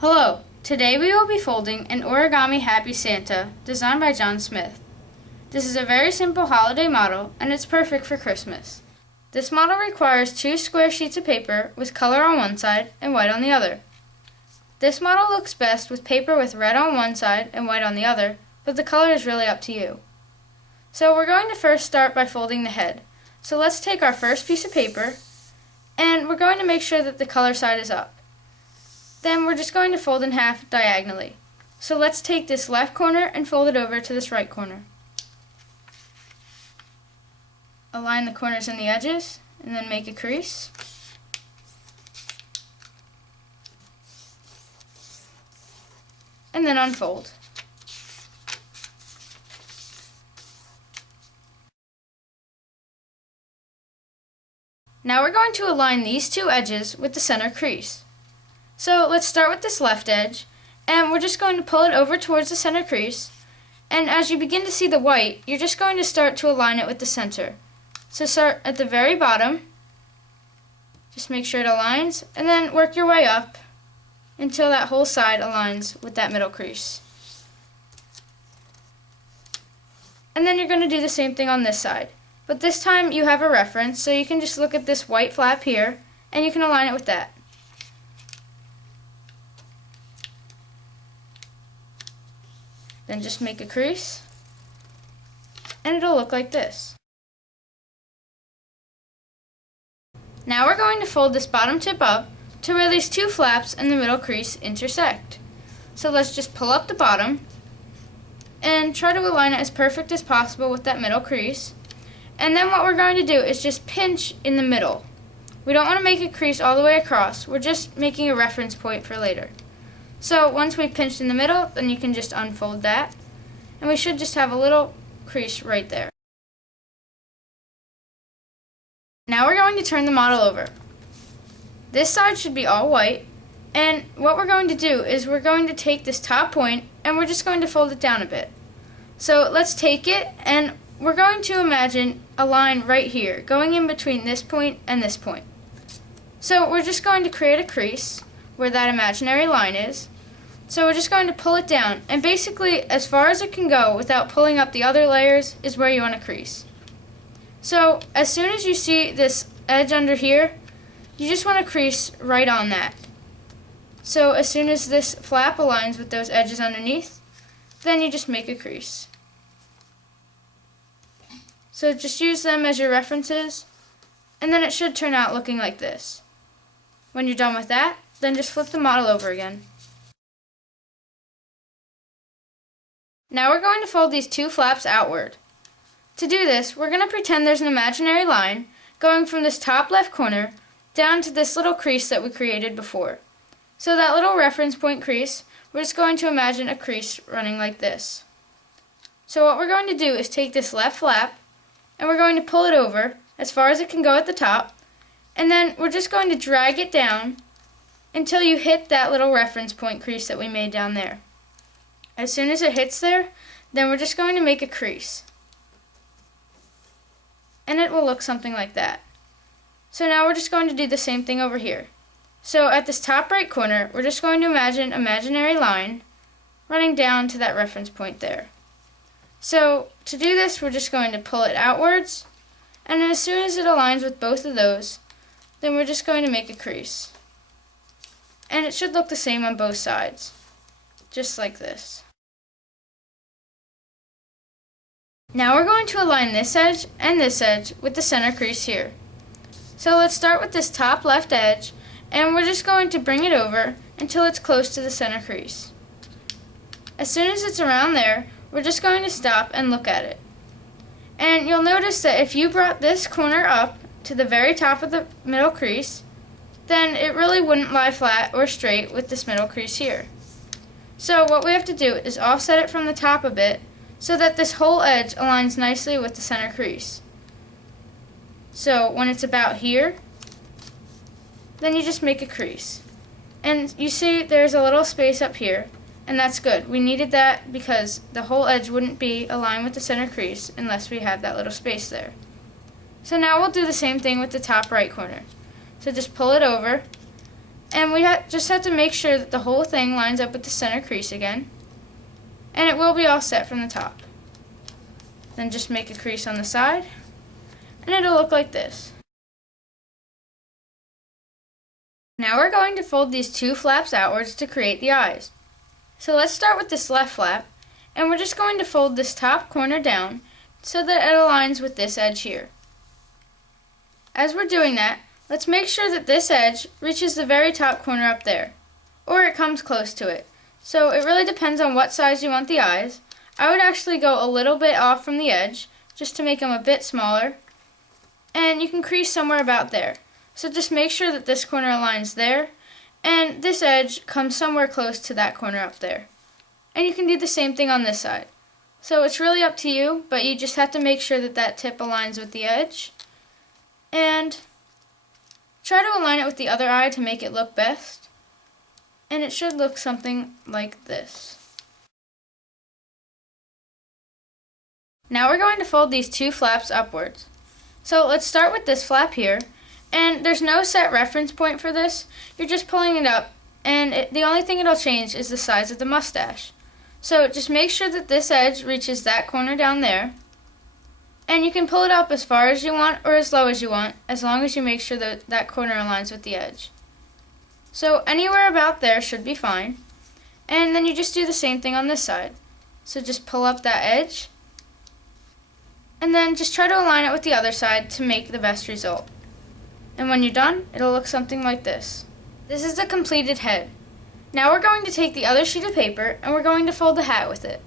Hello! Today we will be folding an Origami Happy Santa designed by John Smith. This is a very simple holiday model and it's perfect for Christmas. This model requires 2 square sheets of paper with color on one side and white on the other. This model looks best with paper with red on one side and white on the other, but the color is really up to you. So we're going to first start by folding the head. So let's take our first piece of paper and we're going to make sure that the color side is up. Then we're just going to fold in half diagonally. So let's take this left corner and fold it over to this right corner. Align the corners and the edges and then make a crease. And then unfold. Now we're going to align these 2 edges with the center crease. So let's start with this left edge, and we're just going to pull it over towards the center crease, and as you begin to see the white, you're just going to start to align it with the center. So start at the very bottom, just make sure it aligns, and then work your way up until that whole side aligns with that middle crease. And then you're going to do the same thing on this side, but this time you have a reference, so you can just look at this white flap here, and you can align it with that. Then just make a crease, and it'll look like this. Now we're going to fold this bottom tip up to where these 2 flaps in the middle crease intersect. So let's just pull up the bottom and try to align it as perfect as possible with that middle crease. And then what we're going to do is just pinch in the middle. We don't want to make a crease all the way across, we're just making a reference point for later. So once we've pinched in the middle, then you can just unfold that, and we should just have a little crease right there. Now we're going to turn the model over. This side should be all white, and what we're going to do is we're going to take this top point and we're just going to fold it down a bit. So let's take it and we're going to imagine a line right here going in between this point and this point. So we're just going to create a crease where that imaginary line is. So we're just going to pull it down, and basically as far as it can go without pulling up the other layers is where you want to crease. So as soon as you see this edge under here, you just want to crease right on that. So as soon as this flap aligns with those edges underneath, then you just make a crease. So just use them as your references, and then it should turn out looking like this. When you're done with that, then just flip the model over again. Now we're going to fold these 2 flaps outward. To do this, we're going to pretend there's an imaginary line going from this top left corner down to this little crease that we created before. So that little reference point crease, we're just going to imagine a crease running like this. So what we're going to do is take this left flap and we're going to pull it over as far as it can go at the top, and then we're just going to drag it down until you hit that little reference point crease that we made down there. As soon as it hits there, then we're just going to make a crease. And it will look something like that. So now we're just going to do the same thing over here. So at this top right corner, we're just going to imagine an imaginary line running down to that reference point there. So to do this, we're just going to pull it outwards, and as soon as it aligns with both of those, then we're just going to make a crease. And it should look the same on both sides, just like this. Now we're going to align this edge and this edge with the center crease here. So let's start with this top left edge, and we're just going to bring it over until it's close to the center crease. As soon as it's around there, we're just going to stop and look at it. And you'll notice that if you brought this corner up to the very top of the middle crease, then it really wouldn't lie flat or straight with this middle crease here. So what we have to do is offset it from the top a bit so that this whole edge aligns nicely with the center crease. So when it's about here, then you just make a crease. And you see there's a little space up here, and that's good. We needed that because the whole edge wouldn't be aligned with the center crease unless we had that little space there. So now we'll do the same thing with the top right corner. So just pull it over, And we just have to make sure that the whole thing lines up with the center crease again. And it will be all set from the top. Then just make a crease on the side, and it'll look like this. Now we're going to fold these two flaps outwards to create the eyes. So let's start with this left flap, and we're just going to fold this top corner down so that it aligns with this edge here. As we're doing that, let's make sure that this edge reaches the very top corner up there, or it comes close to it. So it really depends on what size you want the eyes. I would actually go a little bit off from the edge, just to make them a bit smaller, and you can crease somewhere about there. So just make sure that this corner aligns there, and this edge comes somewhere close to that corner up there. And you can do the same thing on this side. So it's really up to you, but you just have to make sure that that tip aligns with the edge. And try to align it with the other eye to make it look best. And it should look something like this. Now we're going to fold these two flaps upwards. So let's start with this flap here, and there's no set reference point for this. You're just pulling it up, and the only thing it'll change is the size of the mustache. So just make sure that this edge reaches that corner down there, and you can pull it up as far as you want or as low as you want, as long as you make sure that that corner aligns with the edge. So anywhere about there should be fine, and then you just do the same thing on this side. So just pull up that edge, and then just try to align it with the other side to make the best result. And when you're done, it'll look something like this. This is the completed head. Now we're going to take the other sheet of paper and we're going to fold the hat with it.